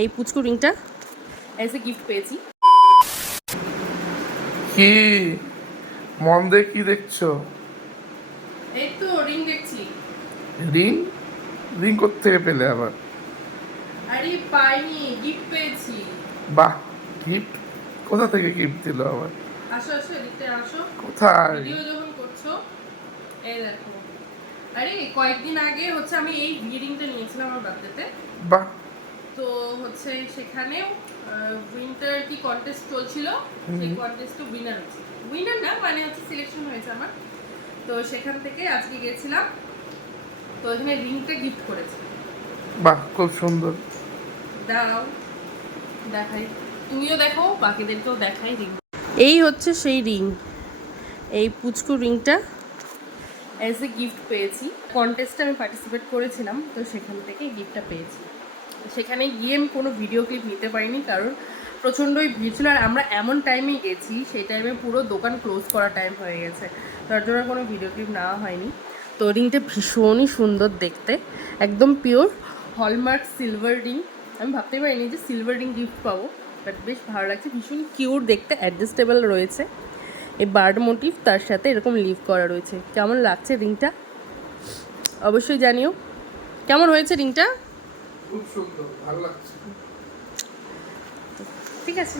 এই পুচকু রিংটা এসে গিফট পেয়েছি। কি মন দিয়ে কি দেখছো? এই তো রিং দেখছি। রিং? রিং কোত্থেকে পেলে আবার? আরে পাইনি, গিফট পেয়েছি। বাহ, গিফট? কোথা থেকে গিফট দিল আবার? আসো আসো, এদিকটা আসো। কোথায়? ভিডিও যখন করছো, এই দেখো। আরে কয়েকদিন আগে হচ্ছে আমি এই রিংটা নিয়েছিলাম আমার বার্থডেতে। বাহ, তো হচ্ছে সেখানেও উইন্টার কি কন্টেস্ট চলছিল, সেই কন্টেস্টে উইনার হচ্ছে, উইনার না মানে হচ্ছে সিলেকশন হয়েছে আমার। তো সেখান থেকে আজকে গেছিলাম, তো এখানে রিংটা গিফট করেছে। বাহ, খুব সুন্দর। দাও দেখাই, তুমিও দেখো বাকিদেরকেও দেখাই রিং। এই হচ্ছে সেই রিং, এই পুচকু রিংটা অ্যাজ এ গিফট পেয়েছি। কন্টেস্টে আমি পার্টিসিপেট করেছিলাম, তো সেখান থেকে গিফটটা পেয়েছি। সেখানে গিয়ে আমি কোনো ভিডিও ক্লিপ নিতে পারিনি, কারণ প্রচণ্ডই ভিড় ছিল। আর আমরা এমন টাইমেই গেছি, সেই টাইমে পুরো দোকান ক্লোজ করার টাইম হয়ে গেছে, তার জন্য কোনো ভিডিও ক্লিপ নেওয়া হয়নি। তো রিংটা ভীষণই সুন্দর দেখতে, একদম পিওর হলমার্ক সিলভার রিং। আমি ভাবতেই পারিনি যে সিলভার রিং গিফট পাবো, বাট বেশ ভালো লাগছে, ভীষণ কিউট দেখতে, অ্যাডজাস্টেবল রয়েছে। এই বার্ড মোটিভ তার সাথে এরকম লিভ করা রয়েছে। কেমন লাগছে রিংটা অবশ্যই জানিও। কেমন হয়েছে রিংটা? খুব সুন্দর, ভালো লাগছে। ঠিক আছে।